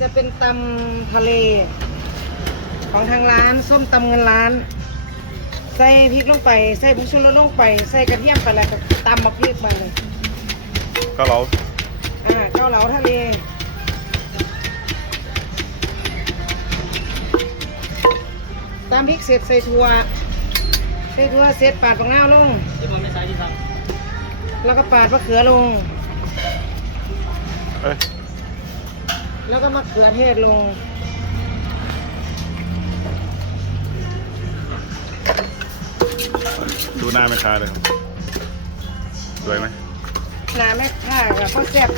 จะเป็นตำทะเล ของทางร้านส้มตำเงินล้าน ใส่พริกลงไป ใส่ผงชูรสลงไป ใส่กระเทียมไปแล้วก็ตำมาพริกมาเลยก็เราอ่าเกาเหลาทะเลตำพริกเสร็จใส่ถั่ว ใส่ถั่วเสร็จปาดปังน้าวลง ที่มันไม่ใช่ที่ทแล้วก็ปาดมะเขือลง เอ้ย แล้วก็มะเขือเทศลง ดูหน้าแม่ค้าเลยครับสวยไหมหนาแม่ค้ากับพ่อแซ่บ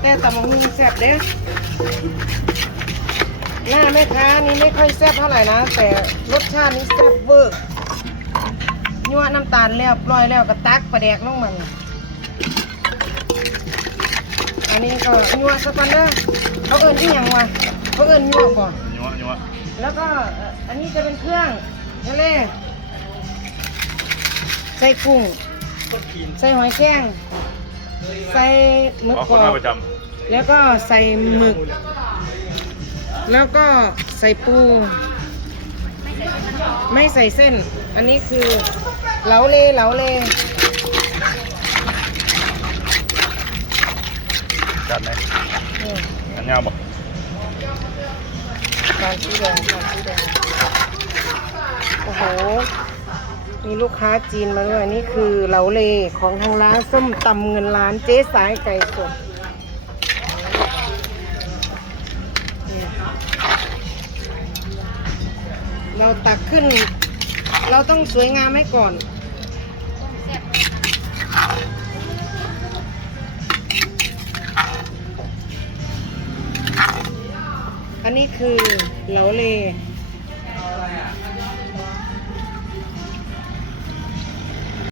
แต่ตำมังแซ่บเด้อหน้าแม่ค้านี่ไม่ค่อยแซ่บเท่าไหร่นะ แต่รสชาตินี่แซ่บเวอร์ยั่วน้ำตาลแล้วปล่อยแล้วก็ตักปลาแดกลงมัน อันนี้ก็ยั่วสักวันเด้อเขาเอิ้นที่ยังวะเขาเอิ้นยั่วก่อนยัวยัวแล้วก็เอ่ออันนี้จะเป็นเครื่องทะเลใส่กุ้งำต้นขีนใส่หอยแครงใส่หมึกอ๋อกครนอมาบประจแล้วก็ใส่หมึก แล้วก็ใส่ปู ไม่ใส่เส้น อันนี้คือเหลาเลเหลาเล จัดไหมนี่อันยาวบอกตอนสีแดงตอนสีแดงโอ้โห มีลูกค้าจีนมาด้วย นี่คือเหลาเลของทางร้านส้มตำเงินล้านเจ๊สายไก่สดนี่เราตักขึ้น เราต้องสวยงามให้ก่อน อันนี้คือเหลาเล